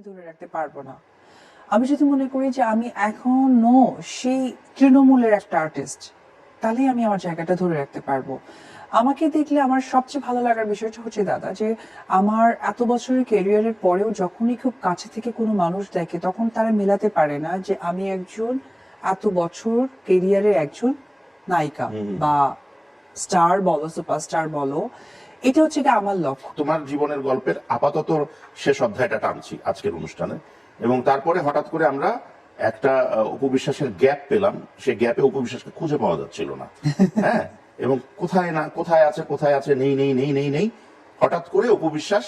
আমি ধরে রাখতে পারব না। আমি যদি মনে করি যে আমি এখনও সেই তৃণমূলের একটা আর্টিস্ট তাহলেই আমি আমার জায়গাটা ধরে রাখতে পারব। আমাকে দেখলে আমার সবচেয়ে ভালো লাগার বিষয়টা হচ্ছে দাদা যে আমার এত বছরের ক্যারিয়ারের পরেও যখনই খুব কাছে থেকে কোনো মানুষ দেখে তখন তারা মেলাতে পারে না যে আমি একজন এত বছর ক্যারিয়ারের একজন নায়িকা বা স্টার বলো সুপারস্টার বলো। এটা হচ্ছে কি আমার লক্ষ্য। তোমার জীবনের গল্পের আপাতত শেষ অধ্যায়টা টানছি আজকের অনুষ্ঠানে। এবং তারপরে হঠাৎ করে আমরা একটা উপবিশ্বাসের গ্যাপ পেলাম। সেই গ্যাপে উপবিশ্বাসকে খুঁজে পাওয়া যাচ্ছিল না। হ্যাঁ? এবং কোথায় না কোথায় আছে কোথায় আছে নেই নেই নেই নেই নেই হঠাৎ করে উপবিশ্বাস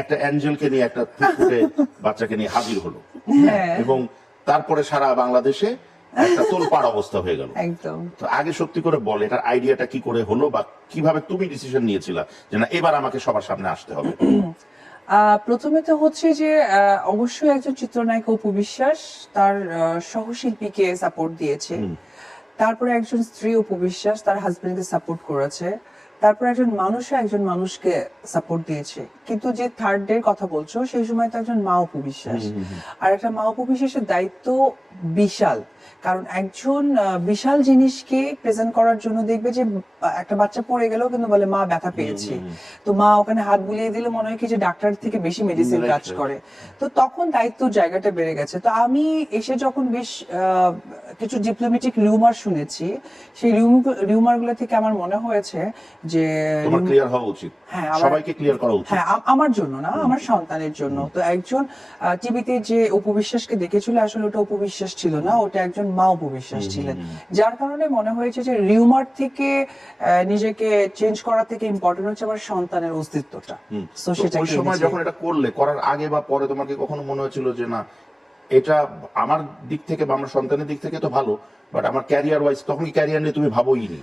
একটা অ্যাঞ্জেলকে নিয়ে একটা বাচ্চাকে নিয়ে হাজির হলো। হ্যাঁ। এবং তারপরে সারা বাংলাদেশে একটা তোলপাড় অবস্থা হয়ে গেল। একদম। তো আগে সত্যি করে বল এটার আইডিয়াটা কি করে হলো বা কীভাবে তুমি ডিসিশন নিয়েছিলা যে না এবার আমাকে সবার সামনে আসতে হবে? প্রথমে তো হচ্ছে যে অবশ্যই একজন চিত্রনায়ক অপু বিশ্বাস তার সহশিল্পীকে সাপোর্ট দিয়েছে। তারপরে একজন স্ত্রী অপু বিশ্বাস তার হাজবেন্ডকে সাপোর্ট করেছে। তারপর একজন মানুষও একজন মানুষকে সাপোর্ট দিয়েছে। কিন্তু যে থার্ড ডে কথা বলছো সেই সময় তো একজন মা অপু বিশ্বাস। আর একটা মা অপু বিশ্বাসের দায়িত্ব বিশাল। কারণ একজন বিশাল জিনিসকে প্রেজেন্ট করার জন্য দেখবে যে একটা বাচ্চা পড়ে গেলেও কিন্তু বলে মা ব্যথা পেয়েছে। তো মা ওখানে হাত বুলিয়ে দিলে মনে হয় কি যে ডাক্তার থেকে বেশি মেডিসিন কাজ করে। তো তখন দায়িত্ব জায়গাটা বেড়ে গেছে। তো আমি এসে যখন বেশ কিছু ডিপ্লোমেটিক রিউমার শুনেছি সেই রিউমারগুলো থেকে আমার মনে হয়েছে যে ক্লিয়ার হওয়া উচিত। হ্যাঁ, আমার- সবাইকে ক্লিয়ার করা উচিত। হ্যাঁ আমার জন্য না আমার সন্তানের জন্য। তো একজন টিভিতে যে উপবিশ্বাসকে দেখেছিল আসলে ওটা উপবিশ্বাস ছিল না ওটা একজন মা উপবিশ্বাস ছিলেন। যার কারণে মনে হয়েছে যে রিউমার থেকে নিজেকে চেঞ্জ করা থেকে ইম্পর্টেন্ট হচ্ছে আমার সন্তানের অস্তিত্বটা। তো সেটা ওই সময় যখন এটা করলে করার আগে বা পরে তোমাকে কখনো মনে হয়েছিল যে না এটা আমার দিক থেকে বা আমার সন্তানের দিক থেকে তো ভালো বাট আমার ক্যারিয়ার ওয়াইজ তখন ক্যারিয়ার নিয়ে তুমি ভাবোই না?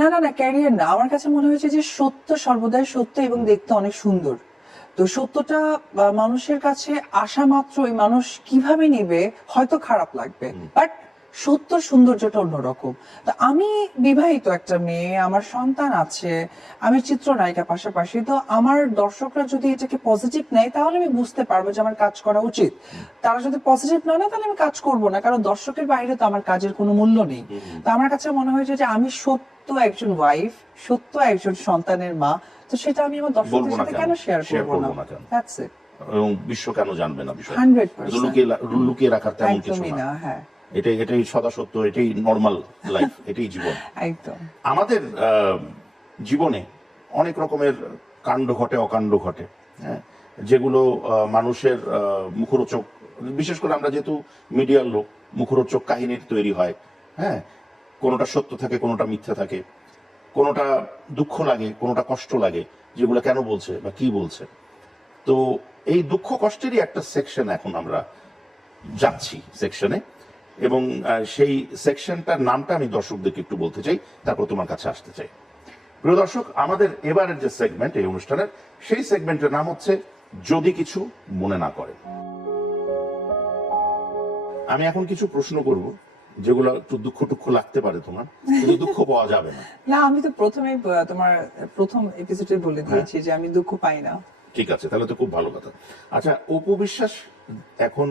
না না না ক্যারিয়ার না। আমার কাছে মনে হয়েছে যে সত্য সর্বদাই সত্য এবং দেখতে অনেক সুন্দর। তো সত্যটা মানুষের কাছে আসা মাত্র ওই মানুষ কীভাবে নিবে হয়তো খারাপ লাগবে বাট সত্য সৌন্দর্যটা অন্যরকম। তো আমি বিবাহিত একটা মেয়ে আমার সন্তান আছে আমি চিত্রনায়িকা পাশাপাশি তো আমার দর্শকরা যদি এটাকে পজিটিভ নেয় তাহলে আমি বুঝতে পারব যে আমার কাজ করা উচিত। তারা যদি পজিটিভ না নেয় তাহলে আমি কাজ করব না কারণ দর্শকের বাইরে তো আমার কাজের কোনো মূল্য নেই। তো আমার কাছে মনে হয়েছে যে আমি সত্য একজন ওয়াইফ সত্য একজন সন্তানের মা তো সেটা আমি আমার দর্শকদের সাথে কেন? শেয়ার করব না? দ্যাটস ইট এবং বিশ্ব কেন জানবে না বিষয় লুকিয়ে লুকিয়ে রাখার তেমন কিছু না। হ্যাঁ। এটাই এটাই সদা সত্য এটাই নর্মাল লাইফ এটাই জীবন। একদম। আমাদের জীবনে অনেক রকমের কাণ্ড ঘটে অকাণ্ড ঘটে হ্যাঁ? যেগুলো মানুষের মুখরোচক বিশেষ করে আমরা যেহেতু মিডিয়ার লোক মুখরোচক কাহিনীর তৈরি হয় হ্যাঁ? কোনোটা সত্য থাকে কোনোটা মিথ্যা থাকে। কোনোটা দুঃখ লাগে, কোনোটা কষ্ট লাগে, যেগুলো কেন বলছে বা কি বলছে। তো এই দুঃখ কষ্টেরই একটা সেকশন এখন আমরা যাচ্ছি সেকশনে এবং সেই সেকশনটার নামটা আমি দর্শকদেরকে একটু বলতে চাই, তারপর তোমার কাছে আসতে চাই। প্রিয় দর্শক, আমাদের এবারের যে সেগমেন্ট এই অনুষ্ঠানের, সেই সেগমেন্টের নাম হচ্ছে যদি কিছু মনে না করে। আমি এখন কিছু প্রশ্ন করব। যেগুলো একটু দুঃখ টুক্ষ লাগতে পারে তোমার কিন্তু দুঃখ পাওয়া যাবে না। না আমি তো প্রথমেই তোমার প্রথম এপিসোডে বলে দিয়েছি যে আমি দুঃখ পাই না। ঠিক আছে তাহলে তো খুব ভালো কথা। আচ্ছা অপু বিশ্বাস এখন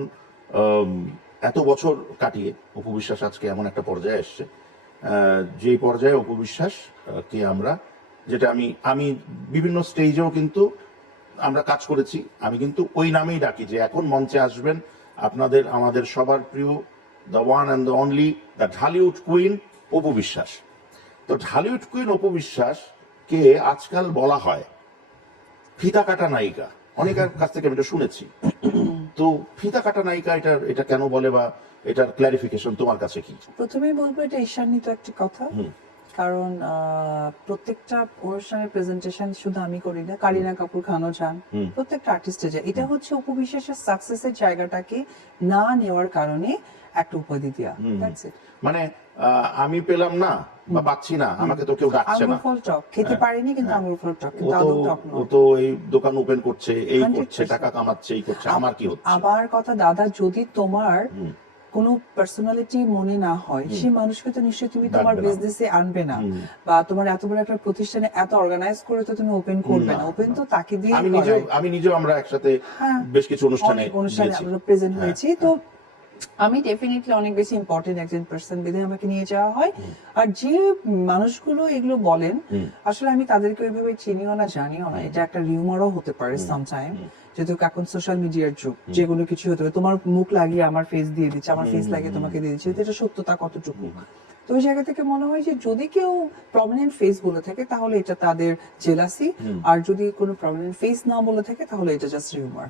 এত বছর কাটিয়ে অপু বিশ্বাস আজকে এমন একটা পর্যায়ে এসছে আহ, যে পর্যায়ে অপু বিশ্বাস কে আমরা যেটা আমি আমি বিভিন্ন স্টেজেও কিন্তু আমরা কাজ করেছি। আমি কিন্তু ওই নামেই ডাকি যে এখন মঞ্চে আসবেন। আপনাদের আমাদের সবার প্রিয় the one and the only the Dhallywood queen Apu Biswas তো ঢালিউড কুইন অপু বিশ্বাস কে আজকাল বলা হয় ফিতা কাটা নায়িকা। অনেকের কাছ থেকে আমি এটা শুনেছি। তো ফিতা কাটা নায়িকা এটা এটা কেন বলে বা এটার ক্লারিফিকেশন তোমার কাছে কি? প্রথমেই বলব এটা ঈর্ষান্বিত একটা কথা। কারণ প্রত্যেকটা অনুষ্ঠানের প্রেজেন্টেশন শুধু আমি করি না কারিনা কাপুর খানও যান। প্রত্যেকটা আর্টিস্টে যায়। এটা হচ্ছে উপবিশ্বাসের সাকসেসের জায়গাটাকে না নেওয়ার কারণে একটা উপাধি দেওয়া. মানে আমি পেলাম না বা পাচ্ছি না আমাকে তো কেউ ডাকছে না। ফল টক খেতে হ্যাঁ, পারিনি কিন্তু হ্যাঁ। আঙুর ফল টক কিন্তু আদৌ টক ও তো এই দোকান ওপেন করছে এই করছে টাকা কামাচ্ছে এই করছে আমার কি হচ্ছে? আবার কথা দাদা যদি তোমার। কোনো পার্সোনালিটি মনে না হয়। সেই মানুষকে তো নিশ্চয়ই তুমি তোমার বিজনেসে আনবে না। বা তোমার এত বড় একটা প্রতিষ্ঠানে এত অর্গানাইজ করে তো তুমি ওপেন করবে না। ওপেন তো তাকে দিয়ে আমি নিজেও আমি নিজেও আমরা একসাথে হ্যাঁ। বেশ কিছু অনুষ্ঠানে অনুষ্ঠানে আমরা প্রেজেন্ট হ্যাঁ, হয়েছি। তো আমি ডেফিনেটলি অনেক বেশি ইম্পর্টেন্ট একজন পার্সন বিধে আমাকে নিয়ে যাওয়া হয়। আর যে মানুষগুলো এগুলো বলেন আসলে আমি তাদেরকে ওইভাবে চিনিও না জানিও না। এটা একটা রিউমারও হতে পারে সামটাইম যেহেতু এখন সোশ্যাল মিডিয়ার যুগ যে কোনো কিছু হতে পারে। তোমার মুখ লাগিয়ে আমার ফেস দিয়ে দিচ্ছে আমার ফেস লাগিয়ে তোমাকে দিয়ে দিচ্ছে। এটা সত্যতা কতটুকু? তো ওই জায়গা থেকে মনে হয় যে যদি কেউ প্রমিনেন্ট ফেস বলে থাকে তাহলে এটা তাদের জেলাসি আর যদি কোনো প্রমিনেন্ট ফেস না বলে থাকে তাহলে এটা জাস্ট রিউমার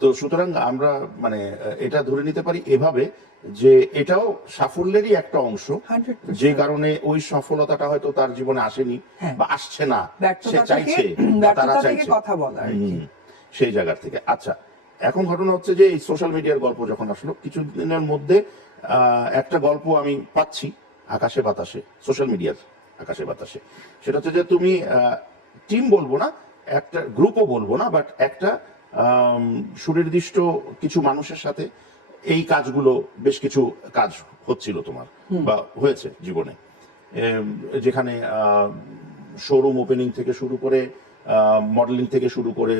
তো সুতরাং আমরা মানে এটা ধরে নিতে পারি এভাবে যে এটাও সাফল্যেরই একটা অংশ। যে কারণে ওই সফলতাটা হয়তো তার জীবনে আসেনি হ্যাঁ। বা আসছে না সে চাইছে তারা চাইছে। কথা বলা সেই জায়গার থেকে। আচ্ছা এখন ঘটনা হচ্ছে যে এই সোশ্যাল মিডিয়ার গল্প যখন আসলো কিছুদিনের মধ্যে আহ, একটা গল্প আমি পাচ্ছি আকাশে বাতাসে সোশ্যাল মিডিয়ার আকাশে বাতাসে। সেটা হচ্ছে যে তুমি টিম বলব না একটা গ্রুপও বলব না বাট একটা সুনির্দিষ্ট কিছু মানুষের সাথে এই কাজগুলো বেশ কিছু কাজ হচ্ছিল তোমার বা হয়েছে জীবনে। যেখানে শোরুম ওপেনিং থেকে শুরু করে মডেলিং থেকে শুরু করে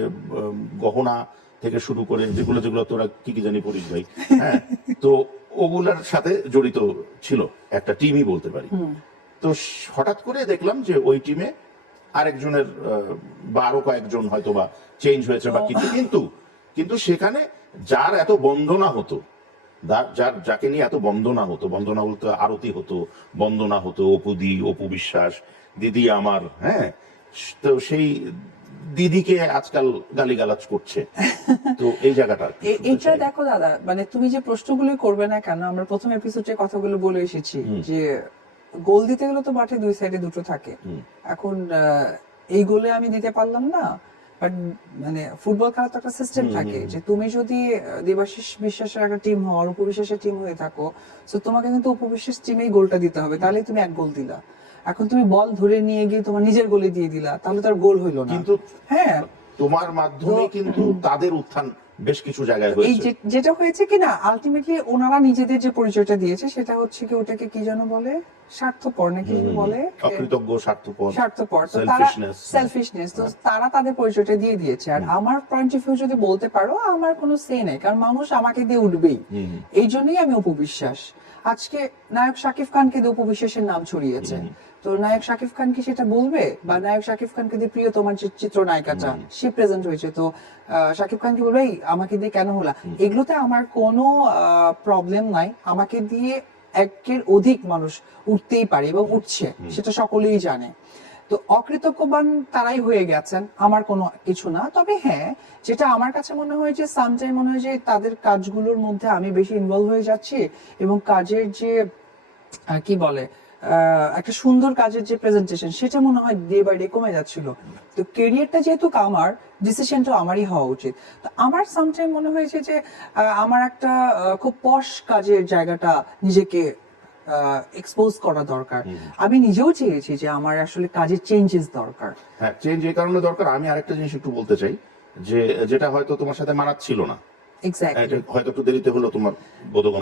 গহনা থেকে শুরু করে যেগুলো যেগুলো তোরা কি কি জানি পড়িস ভাই হ্যাঁ? তো ওগুলার সাথে জড়িত ছিল একটা টিমই বলতে পারি। তো হঠাৎ করে দেখলাম যে ওই টিমে আরেকজনের আহ, বা আরও কয়েকজন হয়তো বা চেঞ্জ হয়েছে বা কিছু। কিন্তু কিন্তু সেখানে যার এত বন্দনা হতো যার যাকে নিয়ে এত বন্দনা হতো বন্দনা বলতে আরতি হতো বন্দনা হতো অপুদি অপু বিশ্বাস দিদি আমার হ্যাঁ? তো সেই দিদিকে আজকাল গালিগালাজ করছে। তো এই জায়গাটা এটা। দেখো দাদা মানে তুমি যে প্রশ্নগুলো করবে না কেন আমরা প্রথম এপিসোডে কথাগুলো বলে এসেছি যে গোল দিতে গেলে তো মাঠে দুই সাইডে দুটো থাকে। এখন এই গোলে আমি দিতে পারলাম না বাট মানে ফুটবল খেলা তো একটা সিস্টেম থাকে যে তুমি যদি দেবাশিস বিশ্বাসের একটা টিম হও আর উপবিশ্বাসের টিম হয়ে থাকো তো তোমাকে কিন্তু উপবিশ্বাস টিমেই গোলটা দিতে হবে তাহলে তুমি এক গোল দিলা। এখন তুমি বল ধরে নিয়ে গিয়ে তোমার নিজের গোলে দিয়ে দিলা তাহলে তার গোল হইল না। কিন্তু হ্যাঁ। তোমার মাধ্যমে কিন্তু তাদের উত্থান বেশ কিছু জায়গায় হয়েছে। যেটা হয়েছে কি না আলটিমেটলি ওনারা নিজেদের যে পরিচয়টা দিয়েছে সেটা হচ্ছে কি ওটাকে কি যেন বলে? স্বার্থপর নাকি বলে? অকৃতজ্ঞ স্বার্থপর স্বার্থপর। তো তারা সেলফিশনেস তো হ্যাঁ। তারা তাদের পরিচয়টা দিয়ে দিয়েছে। আর আমার পয়েন্ট অফ ভিউ যদি বলতে পারো আমার কোনো সে নেই। কারণ মানুষ আমাকে দিয়ে উঠবেই। এই জন্যই আমি উপবিশ্বাস আজকে নায়ক শাকিব খানকে দিয়ে উপবিশ্বাসের নাম ছড়িয়েছে। তো নায়ক শাকিব খান কি সেটা বলবে? বা নায়ক শাকিব খানকে দিয়ে প্রিয় তোমার যে চিত্রনায়িকাটা। সে প্রেজেন্ট হয়েছে। তো শাকিব খান কি বলবে আমাকে দিয়ে কেন হলা? এগুলোতে আমার কোনো প্রবলেম নাই। আমাকে দিয়ে একের অধিক মানুষ উঠতেই পারে এবং উঠছে সেটা সকলেই জানে। তো অকৃতজ্ঞবান তারাই হয়ে গেছেন আমার কোনো কিছু না। তবে হ্যাঁ যেটা আমার কাছে মনে হয় যে সামটাইম মনে হয় যে তাদের কাজগুলোর মধ্যে আমি বেশি ইনভলভ হয়ে যাচ্ছি এবং কাজের যে কি বলে একটা সুন্দর কাজের যে প্রেজেন্টেশন সেটা মনে হয় ডে বাই ডে কমে যাচ্ছিল। তো কেরিয়ারটা যেহেতু আমার ডিসিশনটা আমারই হওয়া উচিত। তো আমার সামটাইম মনে হয়েছে যে আমার একটা খুব পশ কাজের জায়গাটা নিজেকে এক্সপোজ করা দরকার। আমি নিজেও চেয়েছি যে আমার আসলে কাজের চেঞ্জেস দরকার। হ্যাঁ চেঞ্জ এই কারণে দরকার। আমি আরেকটা জিনিস একটু বলতে চাই যে যেটা হয়তো তোমার সাথে মানাচ্ছিল না। হয়তো একটু দেরিতে হলো তোমার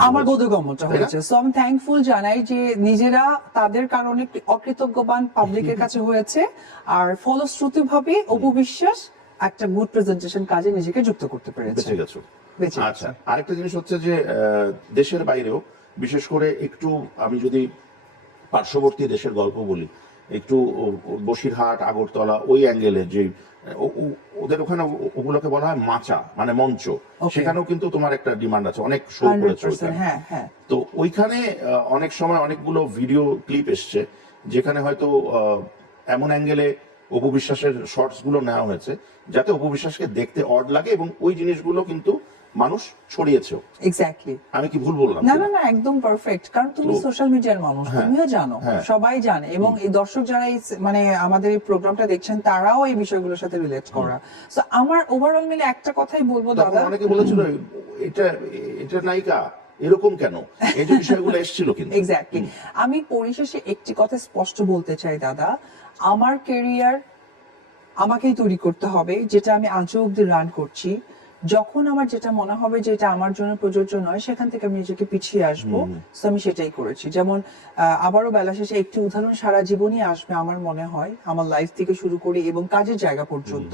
আমার বোধগম্যটা হয়েছে। সো আমি থ্যাঙ্কফুল জানাই যে নিজেরা তাদের কারণে অকৃতজ্ঞবান পাবলিকের কাছে হয়েছে। আর ফলশ্রুতি ভাবে অপবিশ্বাস একটা গুড প্রেজেন্টেশন কাজে নিজেকে যুক্ত করতে পেরেছে। আচ্ছা আরেকটা জিনিস হচ্ছে যে দেশের বাইরেও বিশেষ করে একটু আমি যদি পার্শ্ববর্তী দেশের গল্প বলি একটু বসিরহাট আগরতলা ওই অ্যাঙ্গেলে যে ওদের ওখানে ওগুলোকে বলা হয় মাচা মানে মঞ্চ। সেখানেও কিন্তু তোমার একটা ডিমান্ড আছে অনেক শো করেছে। হ্যাঁ হ্যাঁ। তো ওইখানে অনেক সময় অনেকগুলো ভিডিও ক্লিপ এসছে যেখানে হয়তো আহ, এমন অ্যাঙ্গেলে অপবিশ্বাসের শর্টসগুলো নেওয়া হয়েছে যাতে অপবিশ্বাসকে দেখতে অড লাগে এবং ওই জিনিসগুলো কিন্তু মানুষ ছড়িয়েছেও। এক্স্যাক্টলি আমি কি ভুল বললাম? না না না একদম পারফেক্ট কারণ তুমি সোশ্যাল মিডিয়ার মানুষ হ্যাঁ, তুমিও জানো হ্যাঁ। সবাই জানে এবং এই দর্শক যারা এই মানে আমাদের এই প্রোগ্রামটা দেখছেন তারাও এই বিষয়গুলোর সাথে রিলেট করা। তো আমার ওভারঅল মিলে একটা কথাই বলব দাদা। অনেকে বলেছিল এটা এটা নায়িকা এরকম কেন? এই যে বিষয়গুলো এসেছিল কিন্তু। এক্স্যাক্টলি আমি পরিশেষে একটি কথা স্পষ্ট বলতে চাই দাদা। আমার কেরিয়ার আমাকেই তৈরি করতে হবে যেটা আমি আজও অব্দি রান করছি। যখন আমার যেটা মনে হবে যে এটা আমার জন্য প্রযোজ্য নয় সেখান থেকে আমি নিজেকে পিছিয়ে আসব। তো আমি সেটাই করেছি। যেমন আহ, আবারও বেলা শেষে একটি উদাহরণ সারা জীবনই আসবে আমার মনে হয় আমার লাইফ থেকে শুরু করে এবং কাজের জায়গা পর্যন্ত।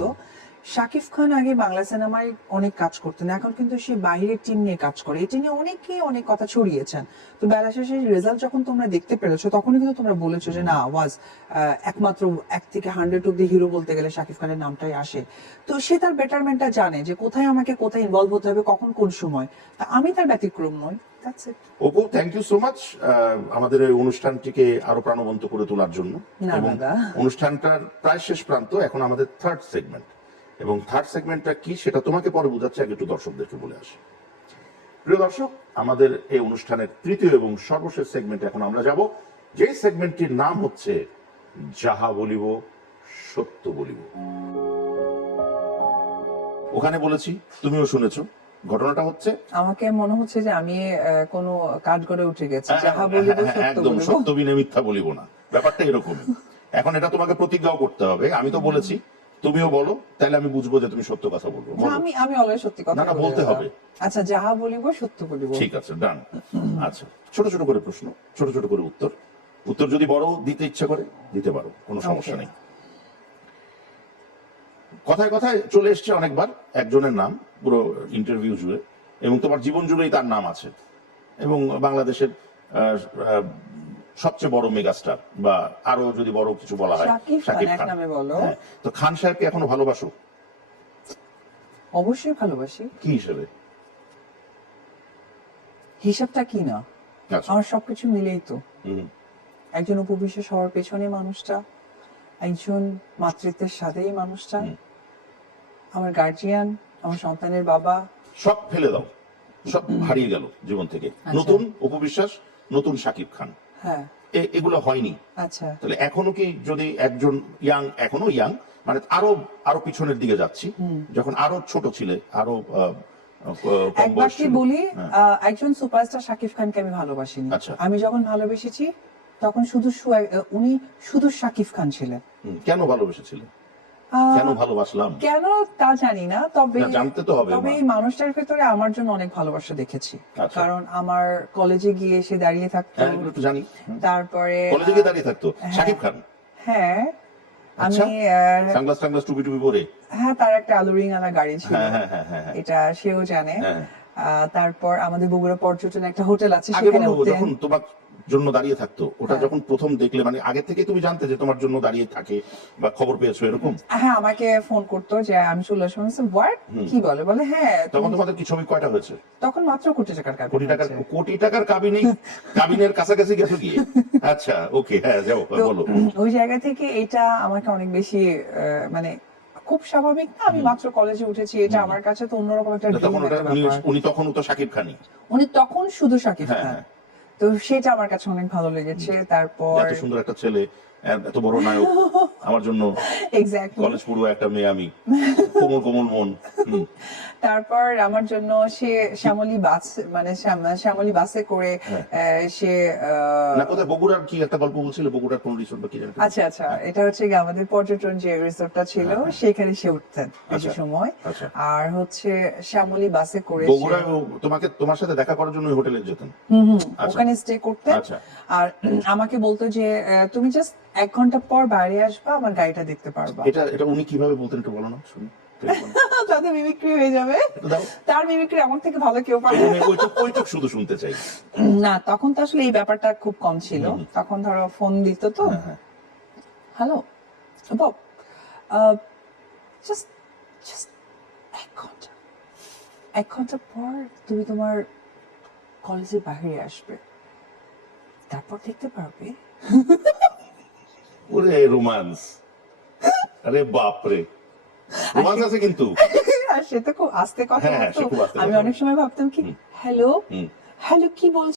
শাকিব খান আগে বাংলা সিনেমায় অনেক কাজ করতেন এখন কিন্তু সে বাইরের টিম নিয়ে কাজ করে। এটি নিয়ে অনেকেই অনেক কথা ছড়িয়েছেন। তো বেলা শেষে রেজাল্ট যখন তোমরা দেখতে পেরেছ তখনই কিন্তু তোমরা বলেছ যে না ওয়াজ একমাত্র এক থেকে হান্ড্রেড অব্দি হিরো বলতে গেলে শাকিব খানের নামটাই আসে। তো সে তার বেটারমেন্টটা জানে যে কোথায় আমাকে কোথায় ইনভলভ হতে হবে কখন কোন সময়। তা আমি তার ব্যতিক্রম নই. Apu thank you so much আমাদের এই অনুষ্ঠানটিকে আরও প্রাণবন্ত করে তোলার জন্য। এবং অনুষ্ঠানটার প্রায় শেষ প্রান্ত এখন আমাদের থার্ড সেগমেন্ট এবং থার্ড সেগমেন্টটা কি সেটা তোমাকে পরে বোঝাচ্ছে আগে একটু দর্শকদেরকে বলে আসি। প্রিয় দর্শক আমাদের এই অনুষ্ঠানের তৃতীয় এবং সর্বশেষ সেগমেন্টে এখন আমরা যাব যে সেগমেন্টটির নাম হচ্ছে যাহা বলিব সত্য বলিব। ওখানে বলেছি তুমিও শুনেছো ঘটনাটা হচ্ছে আমাকে মনে হচ্ছে যে আমি কোনো কাঠ করে উঠে গেছি যাহা বলিব হ্যাঁ, একদম সত্য বিনে মিথ্যা বলিব না। ব্যাপারটা এরকম। এখন এটা তোমাকে প্রতিজ্ঞাও করতে হবে। আমি তো বলেছি তুমিও বলো তাহলে আমি বুঝব যে তুমি সত্য কথা বলব। না, আমি আমি অলরেডি সত্যি কথা না, না, বলতে হবে। আচ্ছা যাহা বলিব সত্য বলিব। ঠিক আছে ডান আচ্ছা ছোট ছোট করে প্রশ্ন ছোট ছোট করে উত্তর। উত্তর যদি বড় দিতে ইচ্ছা করে দিতে পারো কোনো সমস্যা নেই। কথায় কথায় চলে এসছে অনেকবার একজনের নাম পুরো ইন্টারভিউ জুড়ে এবং তোমার জীবন জুড়েই তার নাম আছে। এবং বাংলাদেশের সবচেয়ে বড় মেগাস্টার বা আরও যদি বড় কিছু বলা হয় শাকিব খান, নামে বলো। হ্যাঁ, তো খান সাহেবকে এখনও ভালোবাসো অবশ্যই ভালোবাসি। কি হিসেবে? হিসাবটা কি না? আচ্ছা। আমার সবকিছু মিলেই তো। একজন উপবিশ্বাস হওয়ার পেছনে মানুষটা একজন মাতৃত্বের সাথেই মানুষটা আমার গার্জিয়ান আমার সন্তানের বাবা। সব ফেলে দাও। সব হারিয়ে গেল জীবন থেকে। আচ্ছা। নতুন উপবিশ্বাস নতুন শাকিব খান। হ্যাঁ। এগুলো হয়নি। আচ্ছা। তাহলে এখনও কি যদি একজন ইয়াং এখনও ইয়াং মানে আরও আরও পিছনের দিকে যাচ্ছি যখন আরও ছোট ছিলে আরও একবার কি বলি হ্যাঁ। একজন সুপারস্টার শাকিব খানকে আমি ভালোবাসিনি। আচ্ছা। আমি যখন ভালোবেসেছি তখন শুধু উনি শুধু শাকিব খান ছিলেন। কেন ভালোবেসেছিলেন? কেন ভালোবাসলাম? কেন তা জানি না তবে জানতে তো হবে, তবে এই মানুষটার ভেতরে আমার জন্য অনেক ভালোবাসা দেখেছি। আচ্ছা। কারণ আমার কলেজে গিয়ে সে দাঁড়িয়ে থাকতো। হ্যাঁ জানি। তারপরে কলেজে গিয়ে দাঁড়িয়ে থাকতো? শাকিব খান? হ্যাঁ। আচ্ছা। আমি সানগ্লাস টাংলাস টুপি টুপি পরে? হ্যাঁ তার একটা আলুরিং আলা গাড়ি ছিল। হ্যাঁ হ্যাঁ হ্যাঁ হ্যাঁ হ্যাঁ। এটা সেও জানে। হ্যাঁ। আহ, তারপর আমাদের বগুড়া পর্যটন একটা হোটেল আছে সেখানে বলো যখন তোমার জন্য দাঁড়িয়ে থাকতো। ওটা হ্যাঁ। যখন প্রথম দেখলে মানে আগে থেকে তুমি জানতে যে তোমার জন্য দাঁড়িয়ে থাকে বা খবর পেয়েছ এরকম? হ্যাঁ আমাকে ফোন করতো যে আমি চলে হোয়াট কি বলে? বলে হ্যাঁ তখন তোমাদের কি ছবি কয়টা হয়েছে? তখন মাত্র কোটি টাকার কাবিন কোটি টাকার। কোটি টাকার কাবিনে কাবিনের কাছাকাছি গেছো গিয়ে? আচ্ছা ওকে হ্যাঁ যাও বলো। ওই জায়গা থেকে এটা আমাকে অনেক বেশি মানে খুব স্বাভাবিক না? আমি মাত্র কলেজে উঠেছি এটা আমার কাছে তো অন্যরকম একটা উনি তখন তো সাকিব খানি উনি তখন শুধু শাকিব হ্যাঁ, খান। হ্যাঁ। তো সেটা আমার কাছে অনেক ভালো লেগেছে। তারপর এত সুন্দর একটা ছেলে। এত বড় নায়ক। আমার জন্য কলেজ পড়ুয়া একটা মেয়ে আমি। কোমল কোমল মন। তারপর আমার জন্য সে শ্যামলী বাস মানে শ্যাম- শ্যামলী বাসে করে হ্যাঁ। সে না কোথায়? বগুড়ার কি একটা গল্প বলছিল? বগুড়ার কোন রিসোর্ট বা কি জানি। আচ্ছা আচ্ছা। এটা হচ্ছে গিয়ে আমাদের পর্যটন যে রিসোর্টটা ছিল সেখানে সে উঠতেন বেশি আচ্ছা, সময়। আচ্ছা। আর হচ্ছে শ্যামলী বাসে করে ও তোমাকে তোমার সাথে দেখা করার জন্য হোটেলে যেতেন? হুম, হুম, আচ্ছা। ওখানে স্টে করতেন। আচ্ছা। আর আমাকে বলতো যে তুমি জাস্ট এক ঘণ্টা পর বাইরে আসবা আমার গাড়িটা দেখতে পারবা। এটা এটা উনি কীভাবে বলতেন একটু বলো না শুনি তাতে মিমিক্রি হয়ে যাবে। তার মিমিক্রি আমার থেকে ভালো কেউ পারে ওইটুক ওইটুক শুধু শুনতে চাই। না তখন তো আসলে এই ব্যাপারটা খুব কম ছিল। তখন ধরো ফোন দিত তো। হ্যাঁ, হ্যাঁ। হ্যালো বব জাস্ট জাস্ট এক ঘণ্টা। এক ঘণ্টা পর তুমি তোমার কলেজের বাইরে আসবে। তারপর দেখতে পারবে। ওরে রোমান্স। আরে বাপরে। রোমান্স আছে কিন্তু। আর সে তো খুব আস্তে কথা হ্যাঁ, হ্যাঁ, বলতো। আমি অনেক সময় ভাবতাম কি হ্যালো? হ্যালো কি বল